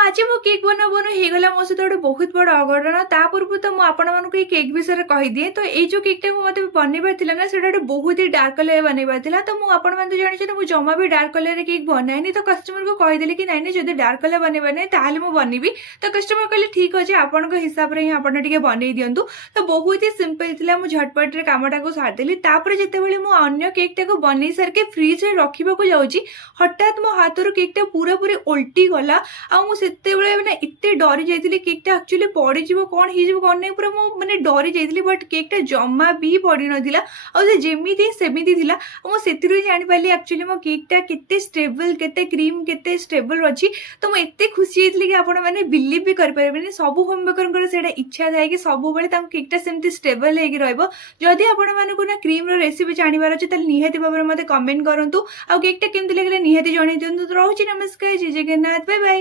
आज मो केक बना बनु हेगला मो सहित गोटे बहुत बड़ अघटन ता पूर्व तो मुझे आपण मानक केक विषय कहीदिए तो ये जो केकटा मत बनइबार था ना से बहुत ही डार्क कलर बनइबार था तो मुझे मैंने जानी मुझे जमा भी डार्क कलर केक बनाएनी तो कस्टमर को कहीदेली कि नाई जब डार्क कलर बनइबार नहीं ताल मुझे बनइबी तो कस्टमर कहले ठीक अच्छे आपण हिसाब से ही आप बनई दिंतु तो बहुत ही सिंपल था मुझे झटपट कामटा को सारीदेली जिते मुझे केकटा को बनई सारिके फ्रिज में रखा जाऊँगी हठात मो हाथ केकटा पूरा पूरी उल्टी गला आते मैंने एते डरी जाइए केकटा एक्चुअली पड़ कौन हो नहीं पूरा मुझे डरी जाइए बट केकटा जमा भी पड़ नाला आमती सेमती मुझे जापारी एक्चुअली मो केकटा केते स्टेबल केते क्रीम केते स्टेबल अच्छी तो मुझे एत खुशी होती कि आपण मैंने बिलीव भी करें सब होम मेकर से इच्छा थाए कि सब केकटा सेमती स्टेबल होदी आपण मानक ना क्रीम रेसिपी जानवर अच्छे निहाती भाव में मत कमेंट करूँ आ केकटा केमती लगे निहाती जन दिखाँ तो रोचे नमस्कार जय जगन्नाथ बाय बाय।